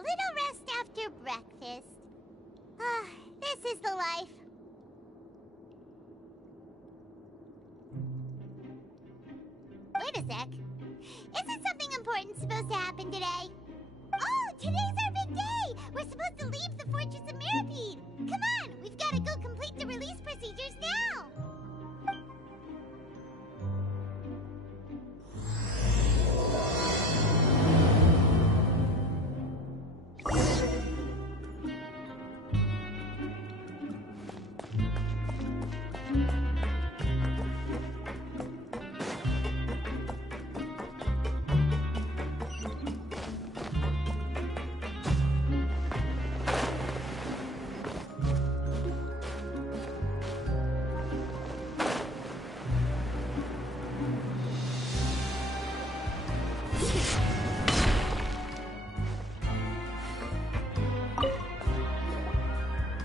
little rest after breakfast. Ah, this is the life. Wait a sec. Isn't something important supposed to happen today? Oh, today's our big day! We're supposed to leave the Fortress of Mirapede! Come on, we've got to go complete the release procedures now!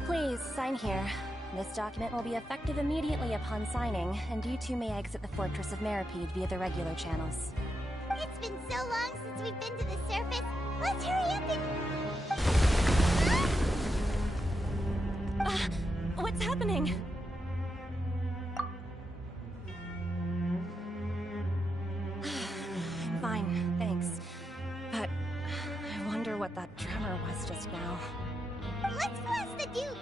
Please, sign here. This document will be effective immediately upon signing, and you two may exit the Fortress of Mirapede via the regular channels. It's been so long since we've been to the surface. Let's hurry up and... What's happening? Fine, thanks. But I wonder what that tremor was just now. Let's go ask the Duke.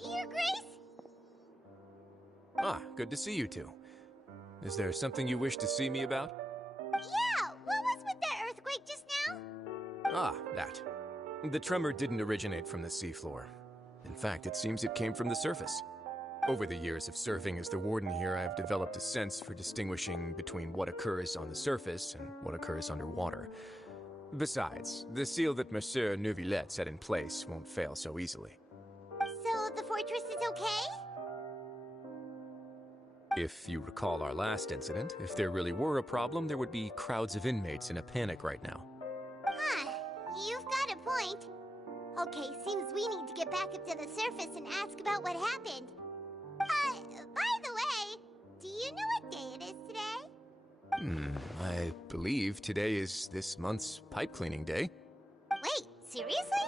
Your Grace? Ah, good to see you two. Is there something you wish to see me about? Yeah, what was with that earthquake just now? Ah, that. The tremor didn't originate from the seafloor. In fact, it seems it came from the surface. Over the years of serving as the warden here, I've developed a sense for distinguishing between what occurs on the surface and what occurs underwater. Besides, the seal that Monsieur Neuvillette set in place won't fail so easily. So the fortress is okay? If you recall our last incident, if there really were a problem, there would be crowds of inmates in a panic right now. Huh, you've got a point. Okay, seems we need to get back up to the surface and ask about what happened. By the way, do you know what day it is today? I believe today is this month's pipe cleaning day. Wait, seriously?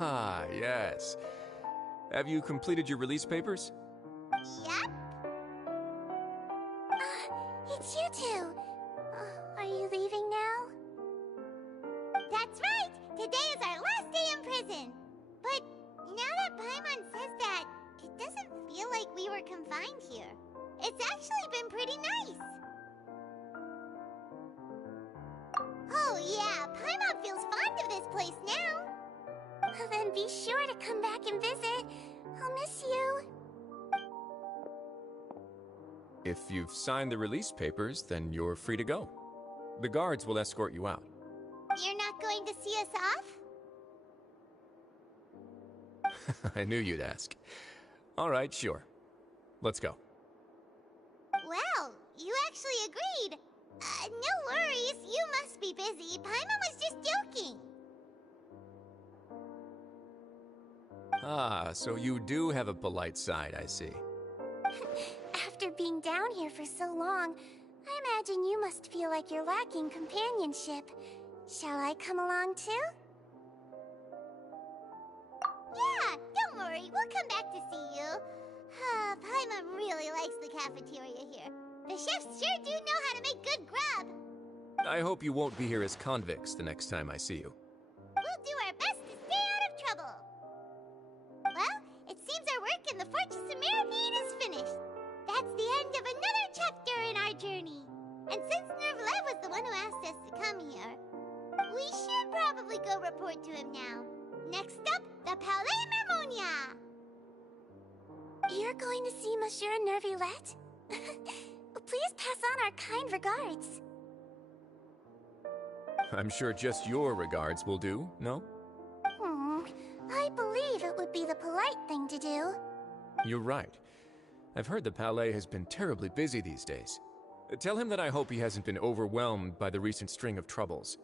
Ah, yes. Have you completed your release papers? Yep. It's you two. Are you leaving now? That's right! Today is our last day in prison. But now that Paimon says that, it doesn't feel like we were confined here. It's actually been pretty nice. Oh yeah, Paimon feels fond of this place now. Well, then be sure to come back and visit. I'll miss you. If you've signed the release papers, then you're free to go. The guards will escort you out. You're not going to see us off? I knew you'd ask. All right, sure. Let's go. Well, you actually agreed. No worries, you must be busy. Paimon was just joking. Ah, so you do have a polite side, I see. After being down here for so long, I imagine you must feel like you're lacking companionship. Shall I come along too? Yeah, don't worry, we'll come back to see you. Paimon really likes the cafeteria here. The chefs sure do know how to make good grub. I hope you won't be here as convicts the next time I see you. We'll do our best to stay out of trouble. Well, it seems our work in the Fortress of Mirapede is finished. That's the end of another chapter in our journey. And since Neuvillette was the one who asked us to come here, we should probably go report to him now. Next up, the Palais Mermonia. You're going to see Monsieur Neuvillette? Please pass on our kind regards. I'm sure just your regards will do, no? I believe it would be the polite thing to do. You're right. I've heard the Palais has been terribly busy these days. Tell him that I hope he hasn't been overwhelmed by the recent string of troubles.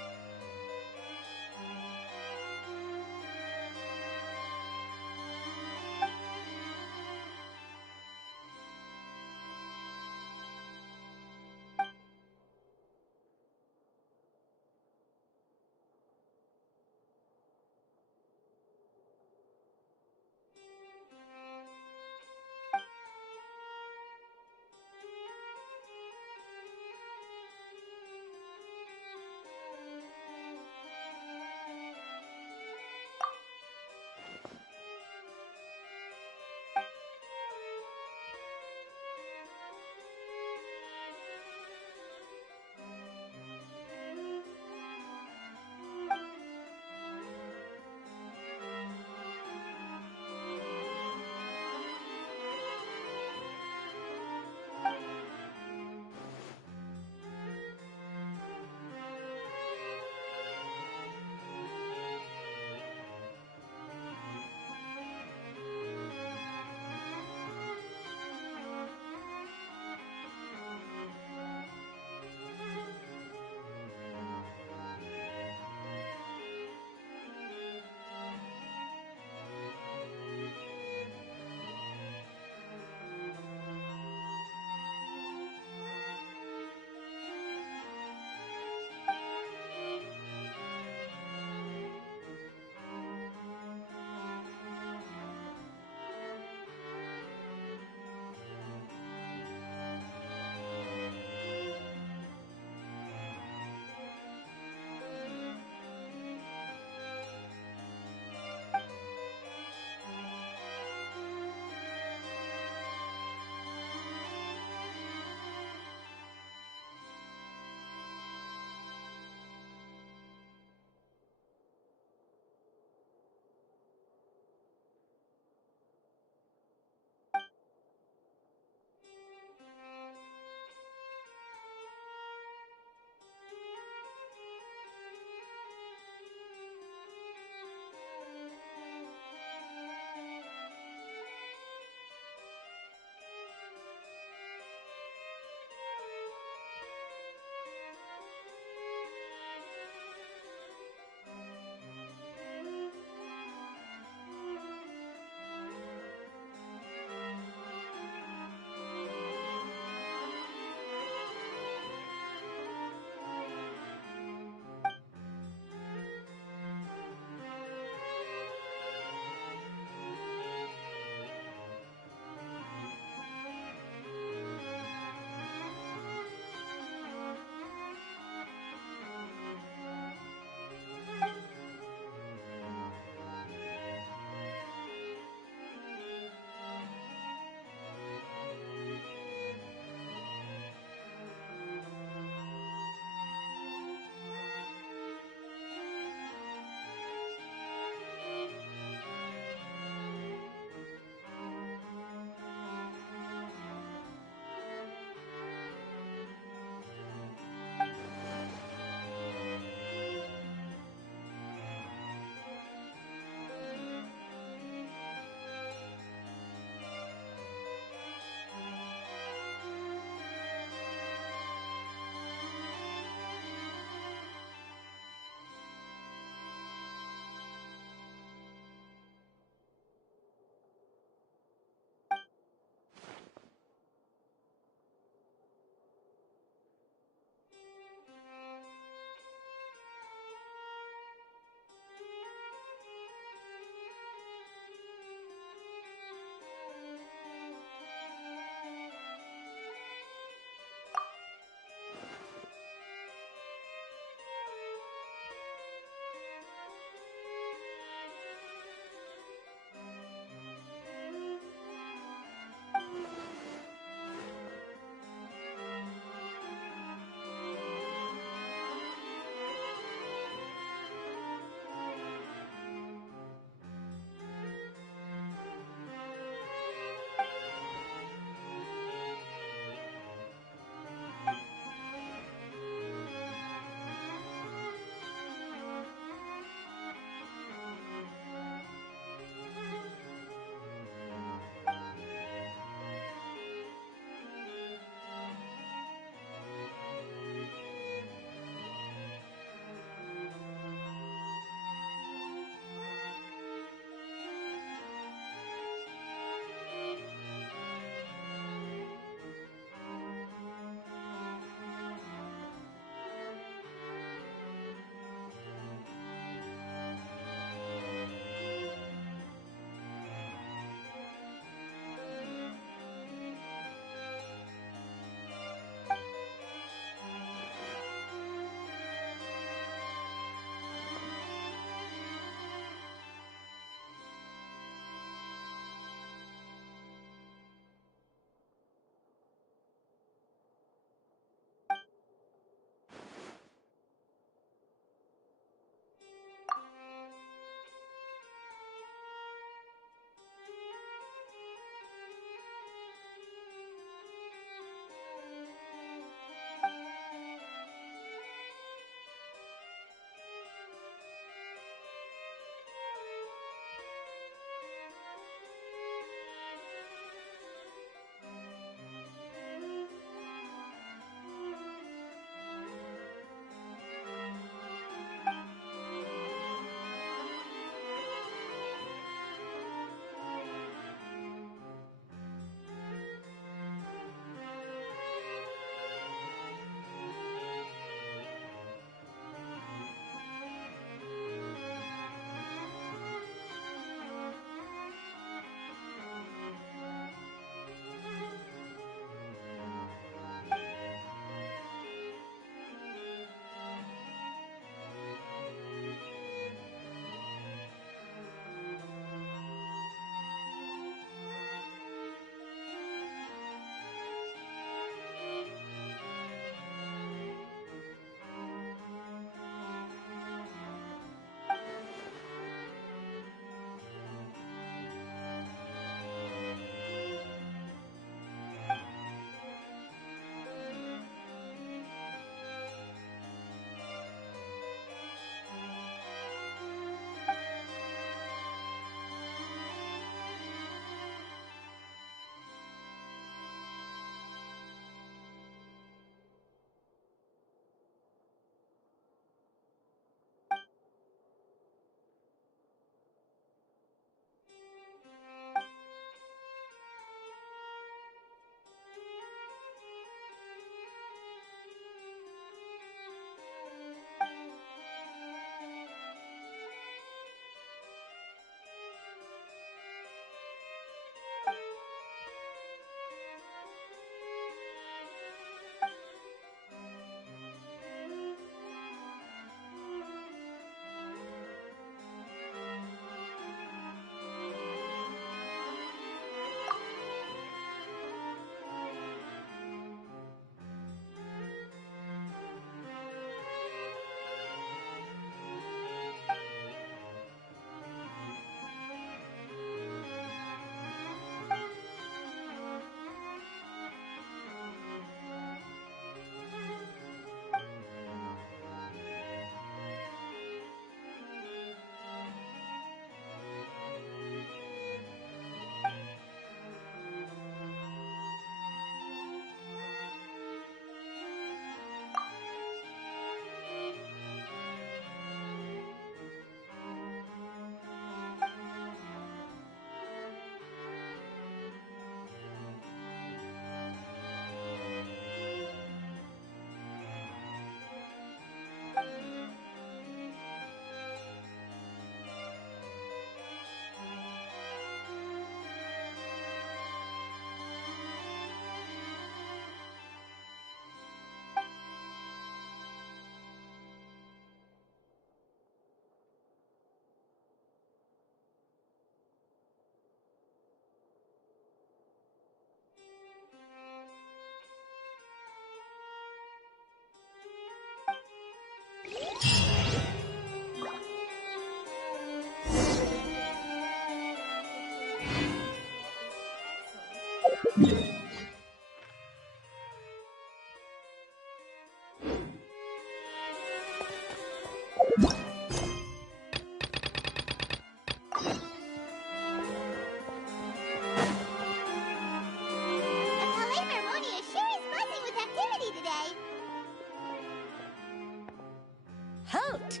Halt!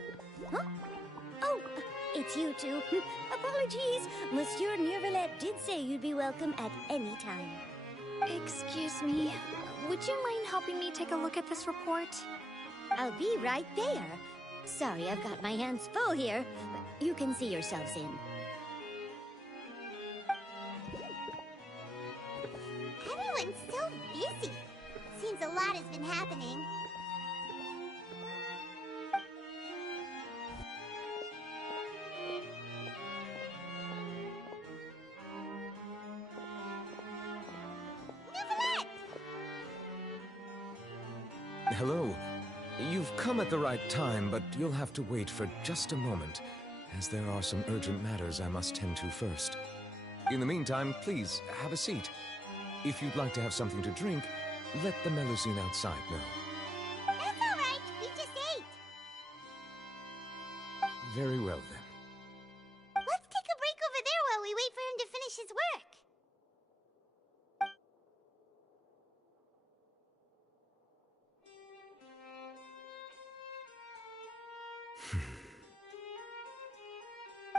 Huh? Oh, it's you two. Apologies. Monsieur Neuvillette did say you'd be welcome at any time. Excuse me. Would you mind helping me take a look at this report? I'll be right there. Sorry, I've got my hands full here. You can see yourselves in. Everyone's so busy. Seems a lot has been happening. Hello. You've come at the right time, but you'll have to wait for just a moment, as there are some urgent matters I must tend to first. In the meantime, please, have a seat. If you'd like to have something to drink, let the Melusine outside know. That's all right. We just ate. Very well, then. Let's take a break over there while we wait for him to finish his work.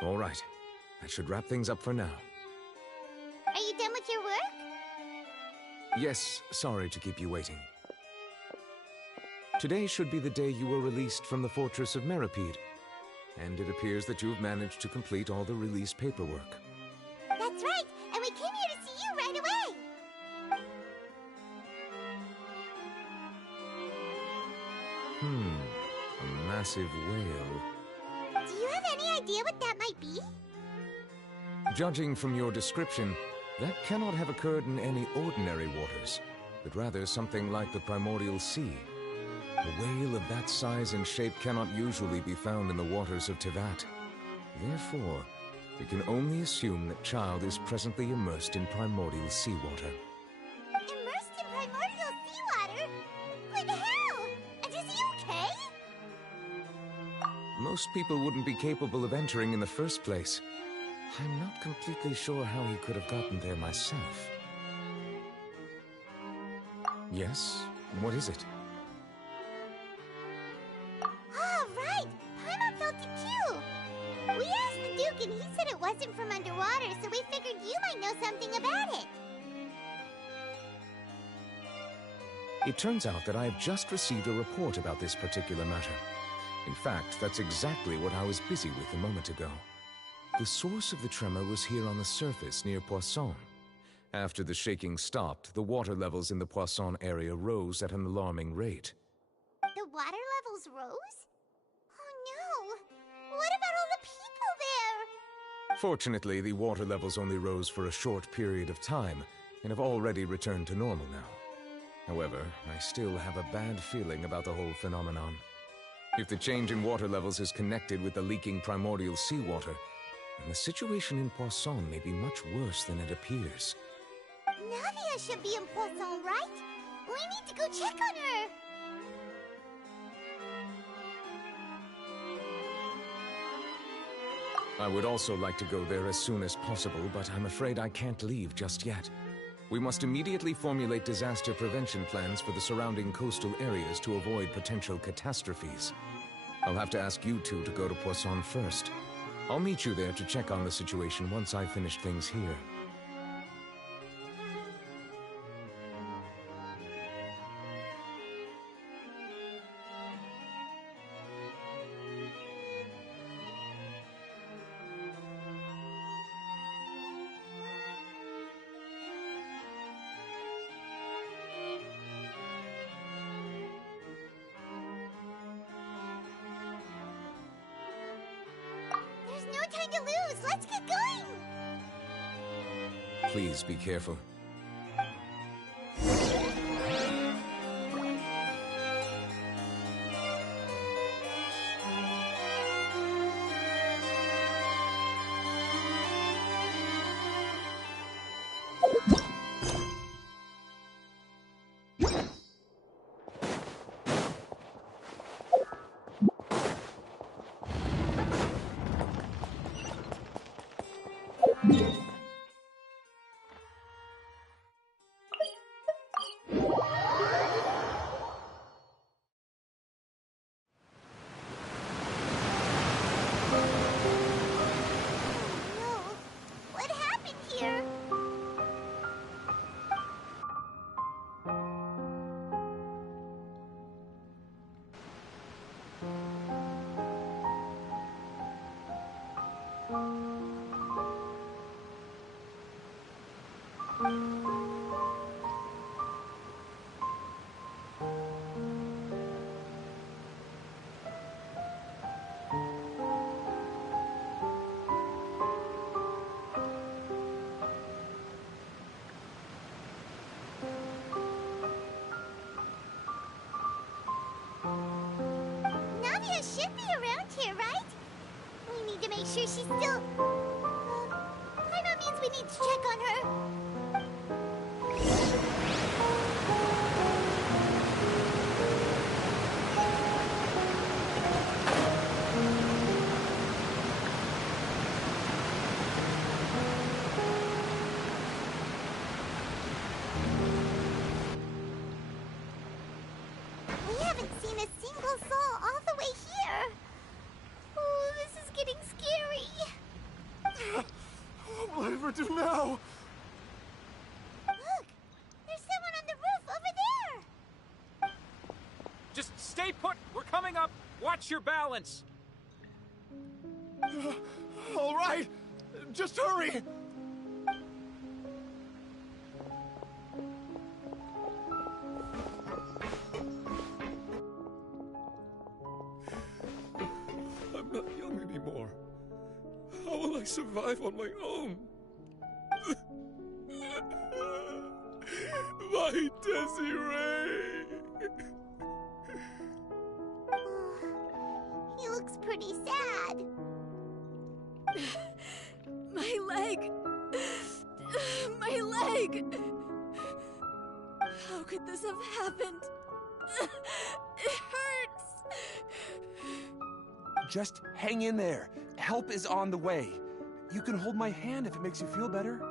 All right. That should wrap things up for now. Are you done with your work? Yes, sorry to keep you waiting. Today should be the day you were released from the Fortress of Meripede, and it appears that you've managed to complete all the release paperwork. That's right, and we came here to see you right away. A massive whale. Do you have any idea what that might be? Judging from your description, that cannot have occurred in any ordinary waters, but rather something like the primordial sea. A whale of that size and shape cannot usually be found in the waters of Tevat. Therefore, we can only assume that Child is presently immersed in primordial seawater. Immersed in primordial seawater? But how? And is he okay? Most people wouldn't be capable of entering in the first place. I'm not completely sure how he could have gotten there myself. Yes? What is it? Oh, right! Paimon felt it too! We asked the Duke and he said it wasn't from underwater, so we figured you might know something about it. It turns out that I have just received a report about this particular matter. In fact, that's exactly what I was busy with a moment ago. The source of the tremor was here on the surface near Poisson. After the shaking stopped, the water levels in the Poisson area rose at an alarming rate. The water levels rose? Oh no! What about all the people there? Fortunately, the water levels only rose for a short period of time and have already returned to normal now. However, I still have a bad feeling about the whole phenomenon. If the change in water levels is connected with the leaking primordial seawater, then the situation in Poisson may be much worse than it appears. Navia should be in Poisson, right? We need to go check on her! I would also like to go there as soon as possible, but I'm afraid I can't leave just yet. We must immediately formulate disaster prevention plans for the surrounding coastal areas to avoid potential catastrophes. I'll have to ask you two to go to Poisson first. I'll meet you there to check on the situation once I've finished things here. There's no time to lose! Let's get going! Please be careful. make sure she's still... Paimon means we need to check on her. We haven't seen a single soul all the way here. Oh, this is getting scary. What will I ever do now? Look! There's someone on the roof over there! Just stay put! We're coming up! Watch your balance! All right, just hurry! I'm not young anymore. How will I survive on my own? My Desiree! He looks pretty sad. My leg! My leg! How could this have happened? It hurts! Just hang in there. Help is on the way. You can hold my hand if it makes you feel better.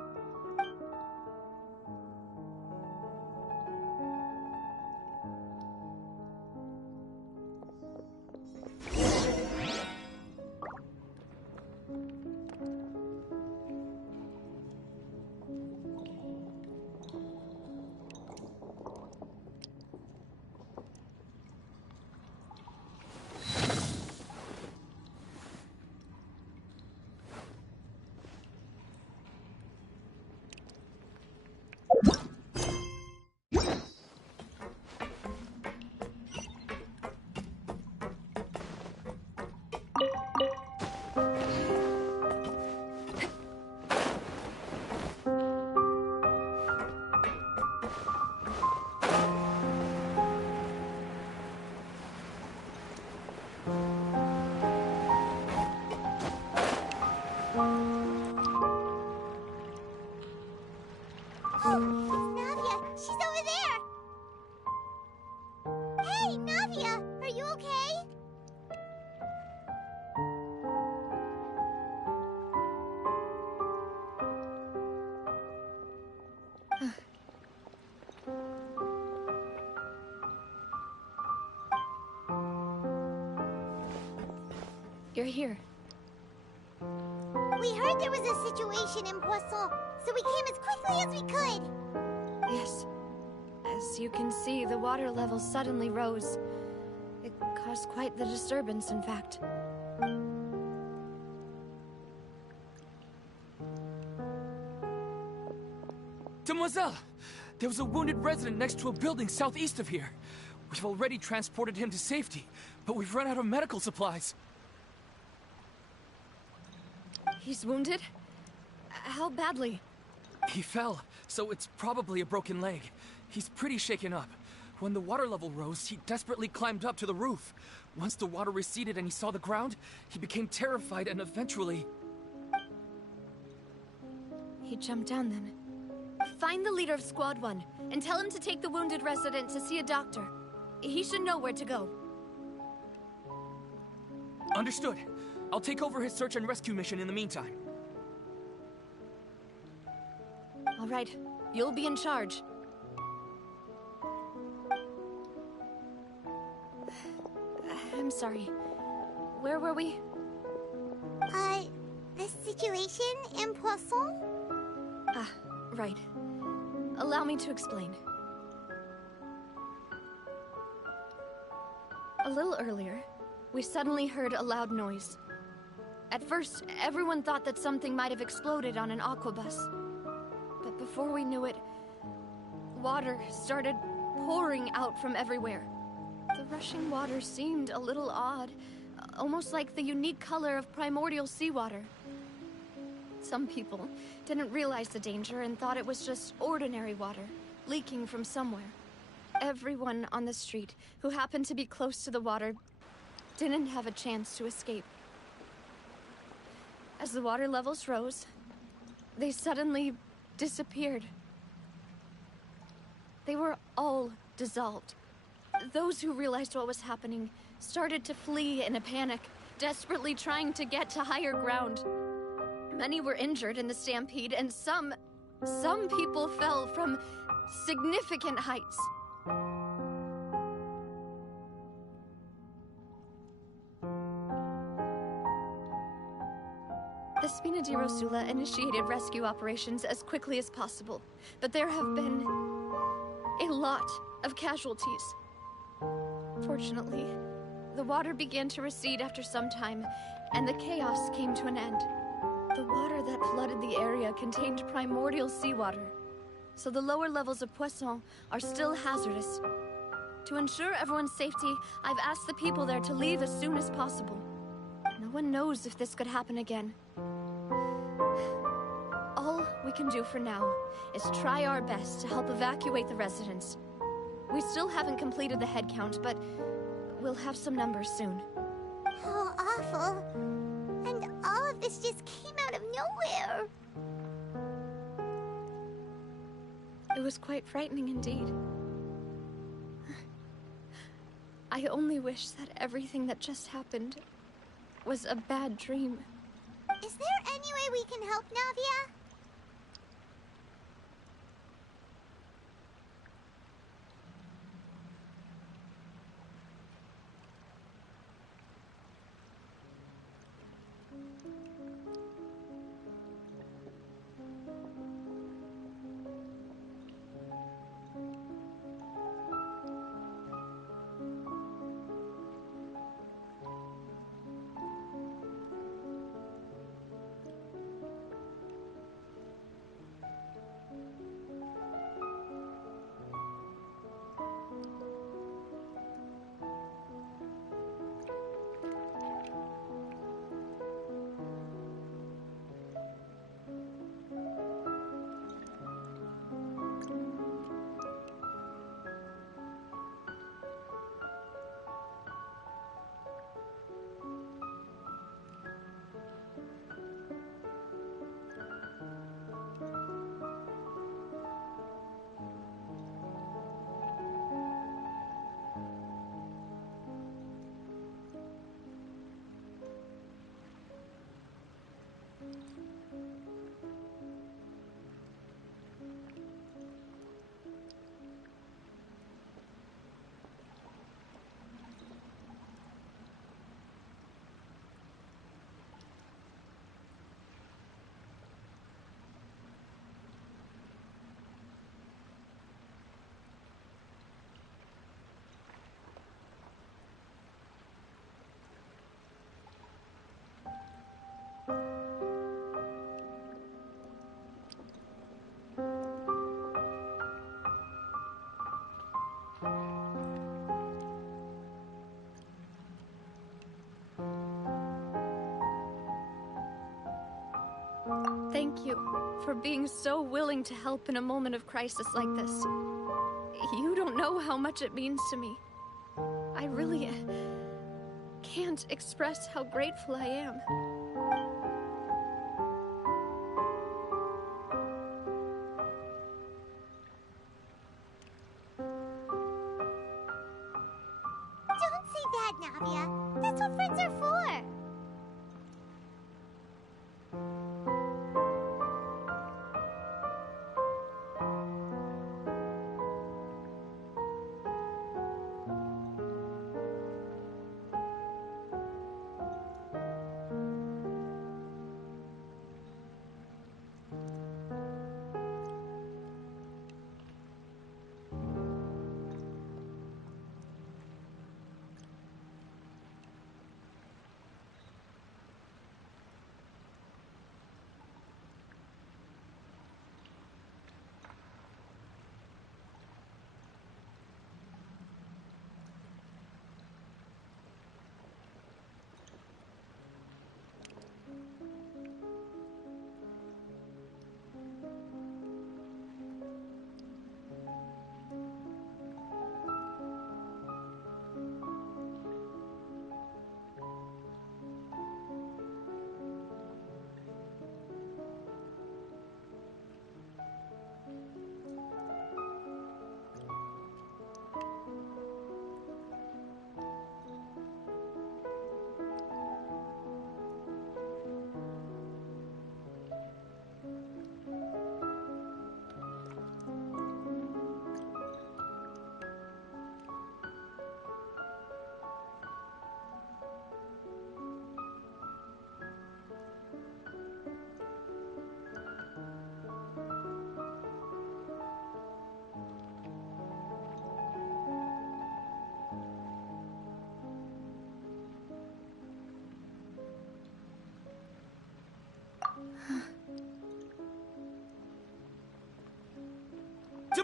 Oh, it's Navia. She's over there. Hey, Navia, are you okay? You're here. We heard there was a situation in Poisson, so we came as quickly as we could. Yes. As you can see, the water level suddenly rose. It caused quite the disturbance, in fact. Demoiselle! There was a wounded resident next to a building southeast of here. We've already transported him to safety, but we've run out of medical supplies. He's wounded? How badly? He fell, so it's probably a broken leg. He's pretty shaken up. When the water level rose, he desperately climbed up to the roof. Once the water receded and he saw the ground, he became terrified and eventually... He jumped down then. Find the leader of Squad 1 and tell him to take the wounded resident to see a doctor. He should know where to go. Understood. I'll take over his search and rescue mission in the meantime. All right. You'll be in charge. I'm sorry. Where were we? The situation in Poisson? Ah, right. Allow me to explain. A little earlier, we suddenly heard a loud noise. At first, everyone thought that something might have exploded on an aquabus. But before we knew it, water started pouring out from everywhere. The rushing water seemed a little odd, almost like the unique color of primordial seawater. Some people didn't realize the danger and thought it was just ordinary water, leaking from somewhere. Everyone on the street who happened to be close to the water didn't have a chance to escape. As the water levels rose, they suddenly disappeared. They were all dissolved. Those who realized what was happening started to flee in a panic, desperately trying to get to higher ground. Many were injured in the stampede, and some people fell from significant heights. The Spina di Rosula initiated rescue operations as quickly as possible, but there have been a lot of casualties. Fortunately, the water began to recede after some time, and the chaos came to an end. The water that flooded the area contained primordial seawater, so the lower levels of Poisson are still hazardous. To ensure everyone's safety, I've asked the people there to leave as soon as possible. No one knows if this could happen again. All we can do for now is try our best to help evacuate the residents. We still haven't completed the head count, but we'll have some numbers soon. How awful. And all of this just came out of nowhere. It was quite frightening indeed. I only wish that everything that just happened was a bad dream. Is there any way we can help, Navia? Thank you for being so willing to help in a moment of crisis like this. You don't know how much it means to me. I really can't express how grateful I am. Don't say that, Navia. That's what friends are for.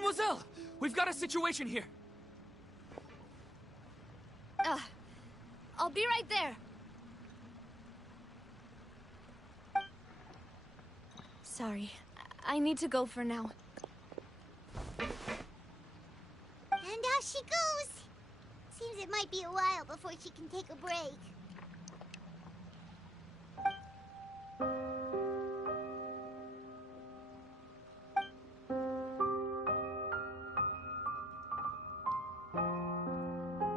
Mademoiselle! We've got a situation here. I'll be right there. Sorry, I need to go for now. And off she goes. Seems it might be a while before she can take a break.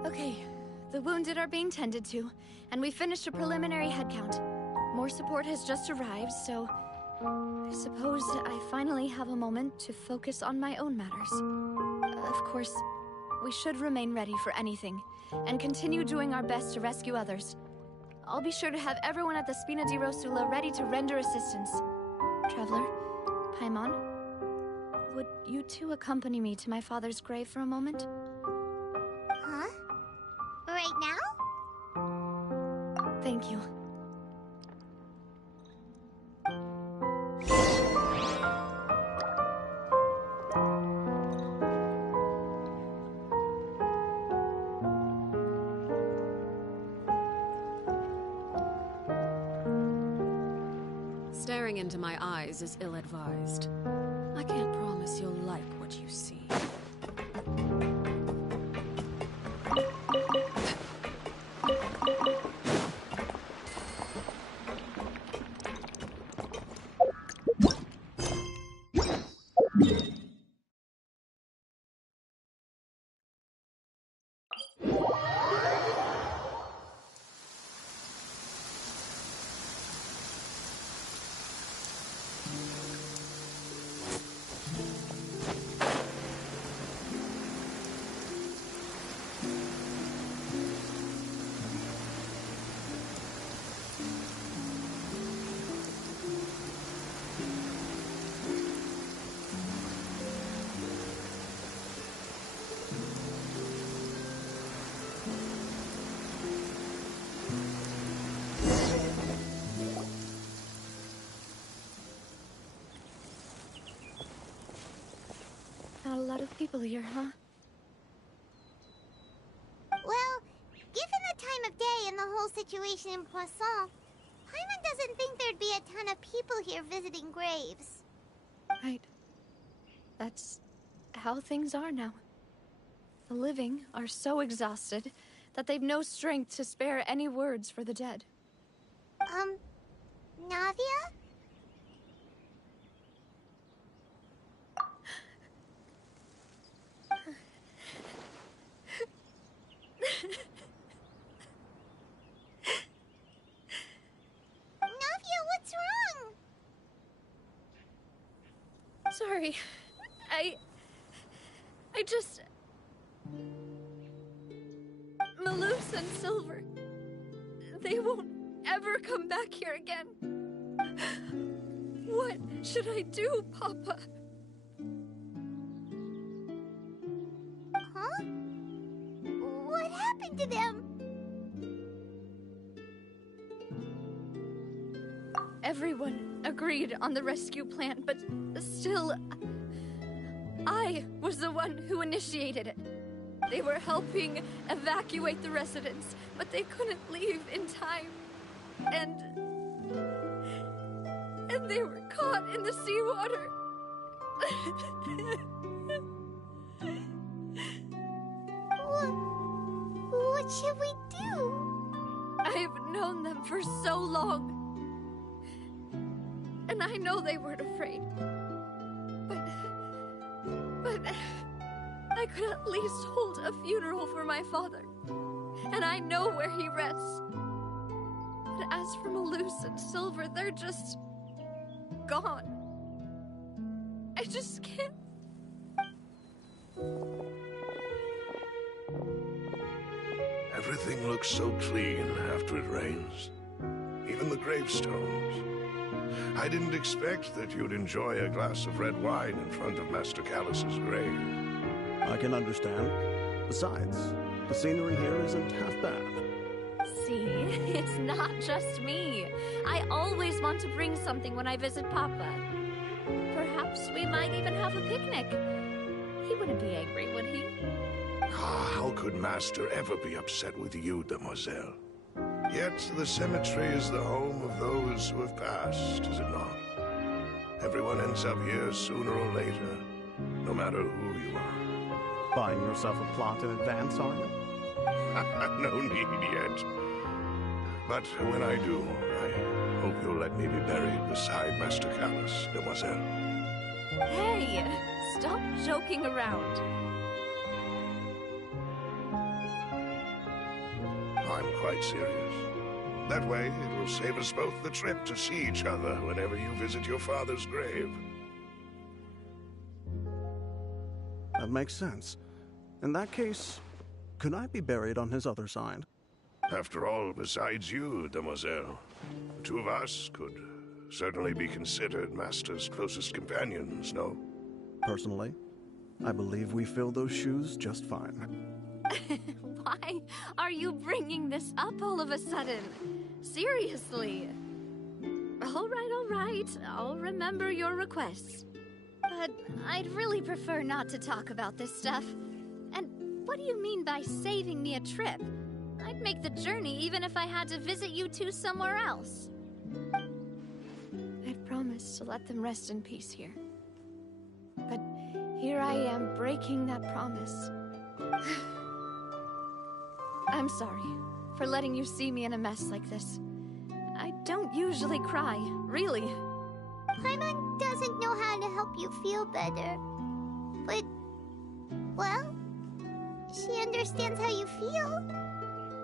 Okay, the wounded are being tended to, and we finished a preliminary head count. More support has just arrived, so I suppose I finally have a moment to focus on my own matters. Of course, we should remain ready for anything, and continue doing our best to rescue others. I'll be sure to have everyone at the Spina di Rosula ready to render assistance. Traveler, Paimon, would you two accompany me to my father's grave for a moment? Huh? Right now? Thank you. Staring into my eyes is ill-advised. I can't promise you'll like what you see. Not a lot of people here, huh? Well, given the time of day and the whole situation in Poisson, Paimon doesn't think there'd be a ton of people here visiting graves. Right. That's how things are now. The living are so exhausted that they've no strength to spare any words for the dead. Navia? Navia, what's wrong? Sorry. I just... Malus and Silver, they won't ever come back here again. What should I do, Papa? Huh? What happened to them? Everyone agreed on the rescue plan, but still, I was the one who initiated it. They were helping evacuate the residents, but they couldn't leave in time. And they were caught in the seawater. What should we do? I've known them for so long. And I know they weren't afraid. But I could at least hold a funeral for my father. And I know where he rests. But as for Malus and Silver, they're just gone. I just can't. Everything looks so clean after it rains. Even the gravestones. I didn't expect that you'd enjoy a glass of red wine in front of Master Callus's grave. I can understand. Besides, the scenery here isn't half bad. See, it's not just me. I always want to bring something when I visit Papa. Perhaps we might even have a picnic. He wouldn't be angry, would he? How could Master ever be upset with you, demoiselle? Yet the cemetery is the home of those who have passed, is it not? Everyone ends up here sooner or later, no matter who you are. Buying yourself a plot in advance, are you? No need yet. But when I do, I hope you'll let me be buried beside Master Callus, demoiselle. Hey, stop joking around. I'm quite serious. That way, it will save us both the trip to see each other whenever you visit your father's grave. That makes sense. In that case, could I be buried on his other side? After all, besides you, demoiselle, the two of us could certainly be considered Master's closest companions, no? Personally, I believe we fill those shoes just fine. Why are you bringing this up all of a sudden? Seriously. All right. I'll remember your requests. But I'd really prefer not to talk about this stuff. And what do you mean by saving me a trip? I'd make the journey even if I had to visit you two somewhere else. I've promised to let them rest in peace here. But here I am breaking that promise. I'm sorry for letting you see me in a mess like this. I don't usually cry, really. Paimon doesn't know how to help you feel better. But, well, she understands how you feel.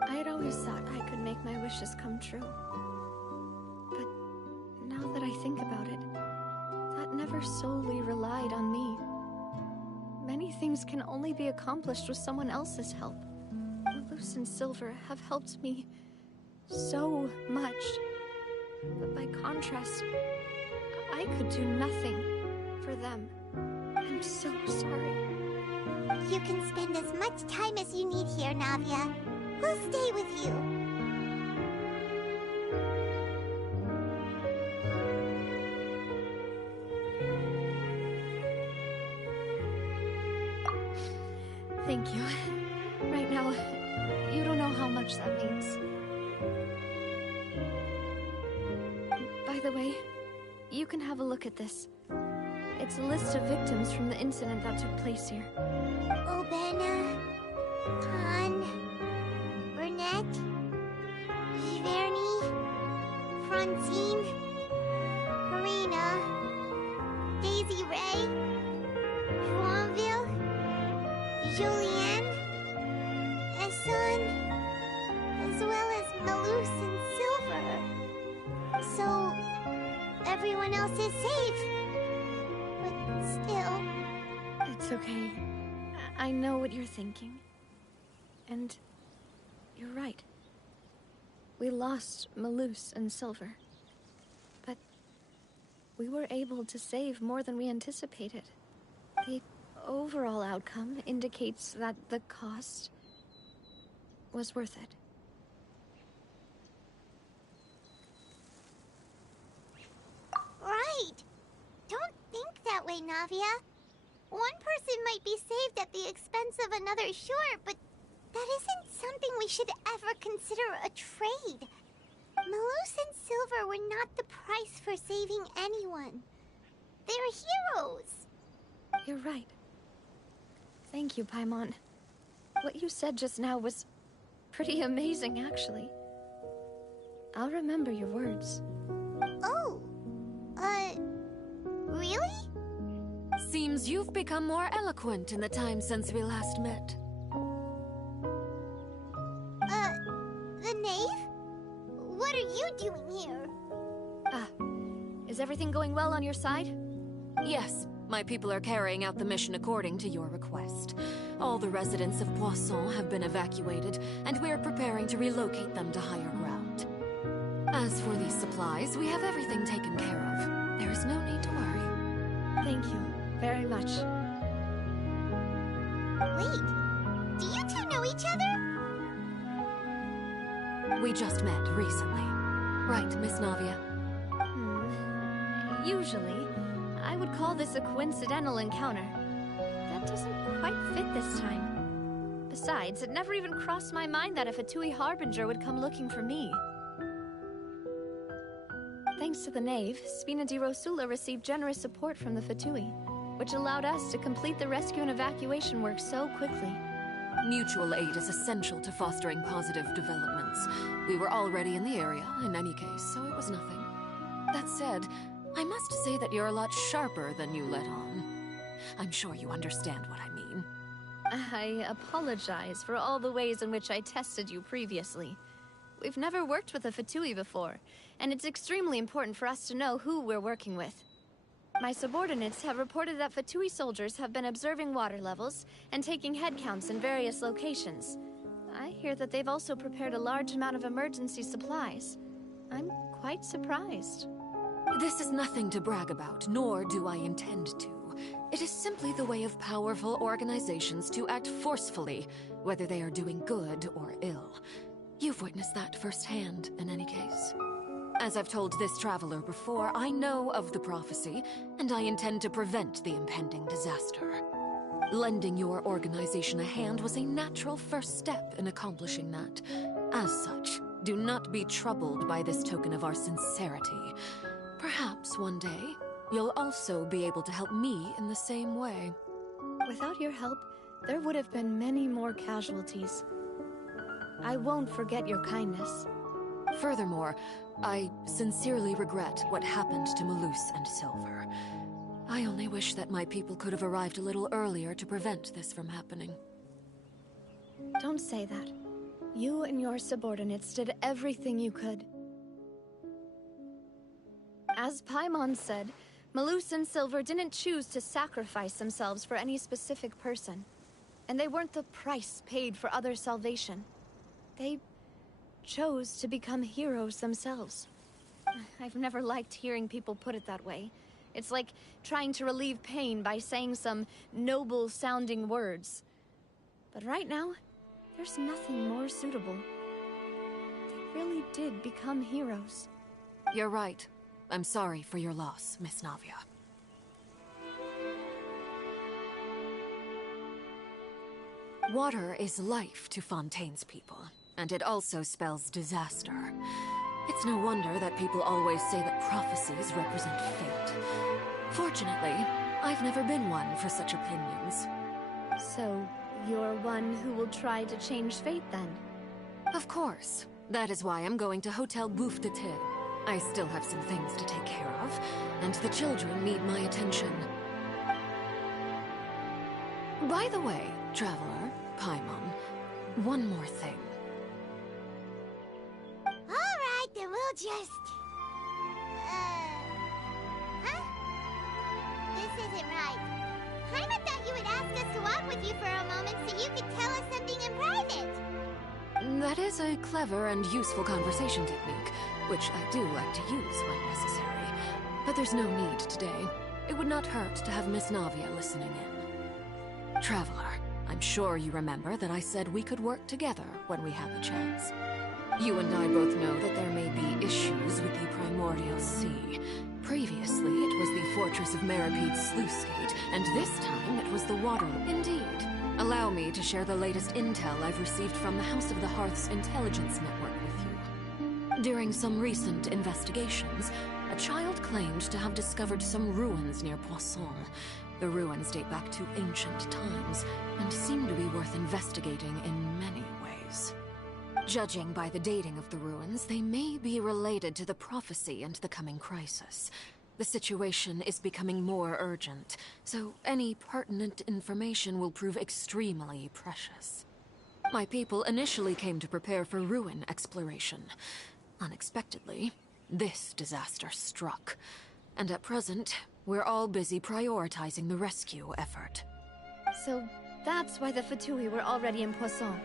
I'd always thought I could make my wishes come true. But now that I think about it, that never solely relied on me. Many things can only be accomplished with someone else's help. Malus and Silver have helped me so much. But by contrast, I could do nothing for them. I'm so sorry. You can spend as much time as you need here, Navia. We'll stay with you. Thank you. Right now, you don't know how much that means. By the way, you can have a look at this. It's a list of victims from the incident that took place here. Obena, Han, Burnett, Giverny, Francine, Karina, Daisy Ray, Joinville, Julianne, Esson, as well as Malus and Silver. So, everyone else is safe. But still... It's okay. I know what you're thinking. And you're right. We lost Malus and Silver. But we were able to save more than we anticipated. The overall outcome indicates that the cost was worth it. Right! Don't think that way, Navia. One person might be saved at the expense of another, sure, but that isn't something we should ever consider a trade. Malus and Silver were not the price for saving anyone. They're heroes. You're right. Thank you, Paimon. What you said just now was pretty amazing, actually. I'll remember your words. Oh, really? Seems you've become more eloquent in the time since we last met. The knave? What are you doing here? Is everything going well on your side? Yes, my people are carrying out the mission according to your request. All the residents of Poisson have been evacuated, and we're preparing to relocate them to higher ground. As for these supplies, we have everything taken care of. There is no need to worry. Thank you very much. Wait, do you two know each other? We just met recently. Right, Miss Navia? Usually, I would call this a coincidental encounter. Then That doesn't quite fit this time. Besides, it never even crossed my mind that a Fatui Harbinger would come looking for me. Thanks to the Knave, Spina di Rosula received generous support from the Fatui, which allowed us to complete the rescue and evacuation work so quickly. Mutual aid is essential to fostering positive developments. We were already in the area, in any case, so it was nothing. That said, I must say that you're a lot sharper than you let on. I'm sure you understand what I mean. I apologize for all the ways in which I tested you previously. We've never worked with a Fatui before, and it's extremely important for us to know who we're working with. My subordinates have reported that Fatui soldiers have been observing water levels and taking head counts in various locations. I hear that they've also prepared a large amount of emergency supplies. I'm quite surprised. This is nothing to brag about, nor do I intend to. It is simply the way of powerful organizations to act forcefully, whether they are doing good or ill. You've witnessed that firsthand, in any case. As I've told this traveler before, I know of the prophecy, and I intend to prevent the impending disaster. Lending your organization a hand was a natural first step in accomplishing that. As such, do not be troubled by this token of our sincerity. Perhaps one day, you'll also be able to help me in the same way. Without your help, there would have been many more casualties. I won't forget your kindness. Furthermore, I sincerely regret what happened to Malus and Silver. I only wish that my people could have arrived a little earlier to prevent this from happening. Don't say that. You and your subordinates did everything you could. As Paimon said, Malus and Silver didn't choose to sacrifice themselves for any specific person. And they weren't the price paid for other salvation. They chose to become heroes themselves. I've never liked hearing people put it that way. It's like trying to relieve pain by saying some noble-sounding words. But right now, there's nothing more suitable. They really did become heroes. You're right. I'm sorry for your loss, Miss Navia. Water is life to Fontaine's people, and it also spells disaster. It's no wonder that people always say that prophecies represent fate. Fortunately, I've never been one for such opinions. So, you're one who will try to change fate, then? Of course. That is why I'm going to Hotel Bouffe d'été. I still have some things to take care of, and the children need my attention. By the way, Traveler, Paimon, one more thing. Alright, then we'll just... Huh? This isn't right. Paimon thought you would ask us to walk with you for a moment so you could tell us something in private. That is a clever and useful conversation technique, which I do like to use when necessary. But there's no need today. It would not hurt to have Miss Navia listening in. Traveler, I'm sure you remember that I said we could work together when we have a chance. You and I both know that there may be issues with the Primordial Sea. Previously, it was the Fortress of Meripede's sluice gate, and this time it was the water... Indeed. Allow me to share the latest intel I've received from the House of the Hearth's intelligence network with you. During some recent investigations, a child claimed to have discovered some ruins near Poisson. The ruins date back to ancient times, and seem to be worth investigating in many ways. Judging by the dating of the ruins, they may be related to the prophecy and the coming crisis. The situation is becoming more urgent, so any pertinent information will prove extremely precious. My people initially came to prepare for ruin exploration. Unexpectedly, this disaster struck, and at present, we're all busy prioritizing the rescue effort. So that's why the Fatui were already in Poisson.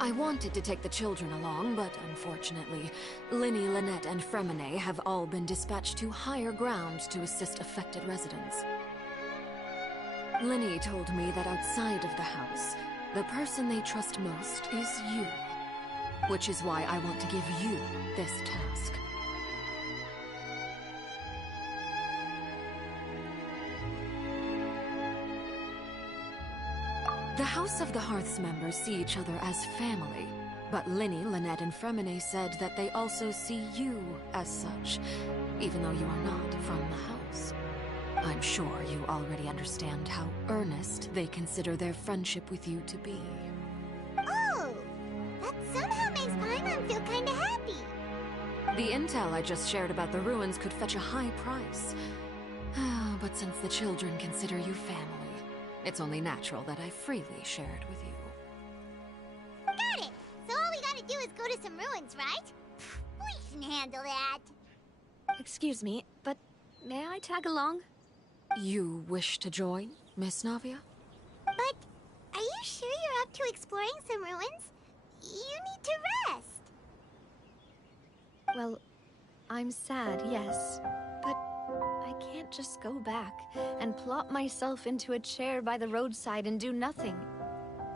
I wanted to take the children along, but unfortunately, Linny, Lynette, and Fremine have all been dispatched to higher ground to assist affected residents. Linny told me that outside of the house, the person they trust most is you. Which is why I want to give you this task. The House of the Hearth's members see each other as family, but Linny, Lynette, and Fremine said that they also see you as such, even though you are not from the house. I'm sure you already understand how earnest they consider their friendship with you to be. Oh, that somehow makes Paimon feel kinda happy. The intel I just shared about the ruins could fetch a high price. But since the children consider you family, it's only natural that I freely share it with you. Got it! So all we gotta do is go to some ruins, right? We can handle that. Excuse me, but may I tag along? You wish to join, Miss Navia? But are you sure you're up to exploring some ruins? You need to rest. Well, I'm sad, yes, but I can't just go back and plop myself into a chair by the roadside and do nothing.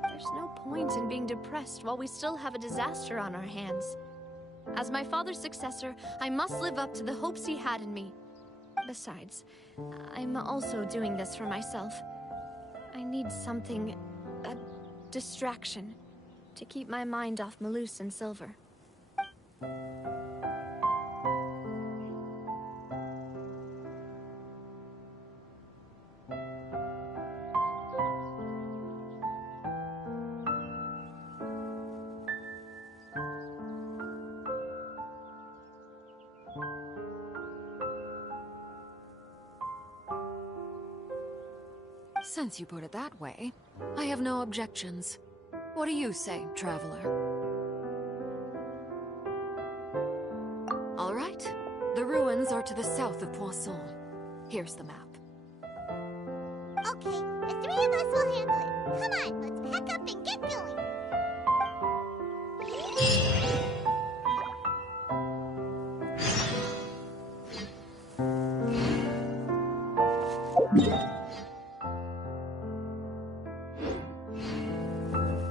There's no point in being depressed while we still have a disaster on our hands. As my father's successor, I must live up to the hopes he had in me. Besides, I'm also doing this for myself. I need something, a distraction, to keep my mind off Malus and Silver. Since you put it that way, I have no objections. What do you say, traveler? All right. The ruins are to the south of Poisson. Here's the map. Okay, the three of us will handle it. Come on, let's pack up and get going.